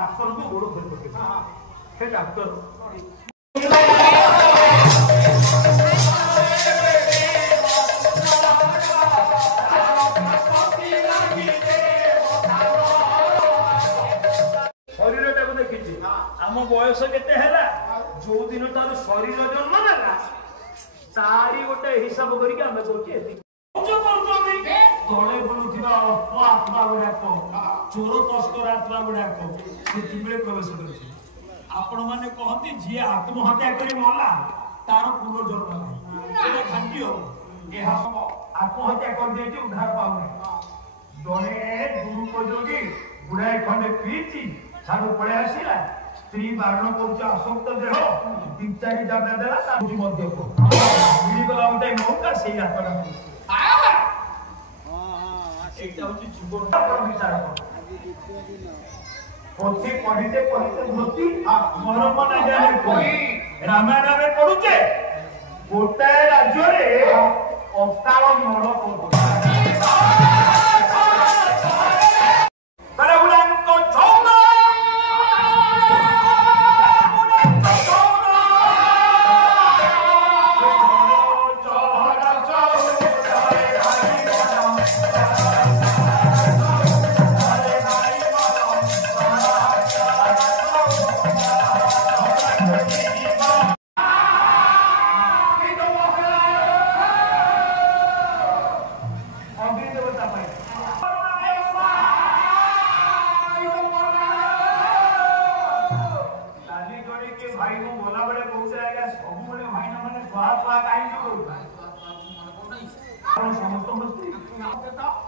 doctor को गोड़ धर पड़े हे डाक्टर शरीर टाक देखी आम बयस केते हैला जो दिन तार शरीर जन्म नेला तारी गोटे हिसाब करके आमे कहूची एति तले बुलुथिबा आत्मा गुड़ाक चोर तस्कर आत्मा गुड़ाक से तिबे प्रवेश करछि आपण माने कहंती जे आत्महत्या करी मरला तार पुनर्जन्म नहीं सेटा खांटी हो ए हम आत्महत्या कर देछि उद्धार पाउने जने दुरुपयोगी गुड़ाए खंडे पीची साडू पळे आसिला स्त्री बारण करूछ आसक्त देह तीन चारि जाबे देला ताबुजी मध्य को मिली गला उठे मौका सेही आत्मा एकटा होची जीवन पर विचार पोथी पढिते पढिते मृत्यु मरम न जाने कोई रामायण में पढुचे गोटे राज्य रे अकाल मरण को पर उड़ान तो छोड़ा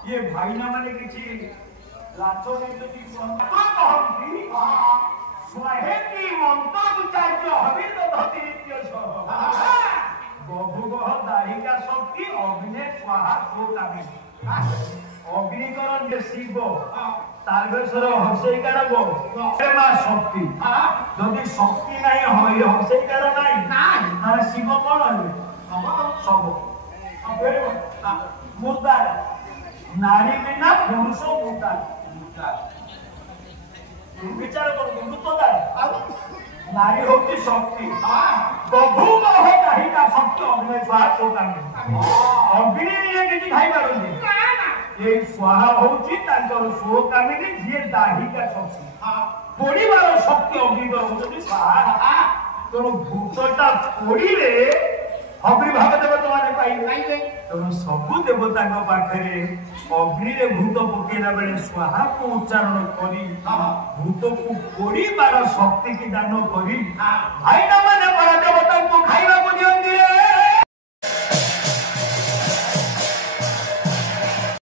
ये भाईना माने किछि लाचो ने जति संता कहंती स्वाहेति मंत्र उच्चार्य हविर धति नित्य सह बहुगह दाहिका शक्ति अग्नि स्वाहा सोतामि अग्निकरण जे शिव तारगेश्वर हसेईकार गो प्रेमा शक्ति जदि शक्ति नाही होय हसेईकार नाही तार शिव कोन है सब मुर्दार नारी बिना पुरुष मुर्दार विचार करो मृतदार नारी होती शक्ति प्रभु मोह दाहिका शक्ति अग्नि स्वाहा सोतामि अग्नि ये किछि खाइ पारुनी ये स्वाहा होची तांकर सोकामिनी जे दाहिका शक्ति पोड़ीबार शक्ति अग्नि होती स्वाहा तो भूतटा पोड़ीले अग्निभाव देवता माने पाइबे तेणु सबु देवता पाखे अग्नि रे भूत पकेला बेले स्वाहा को उच्चारण करी भूत को पोड़ीबार शक्ति की दान करी भाईना माने बड़ा देवता को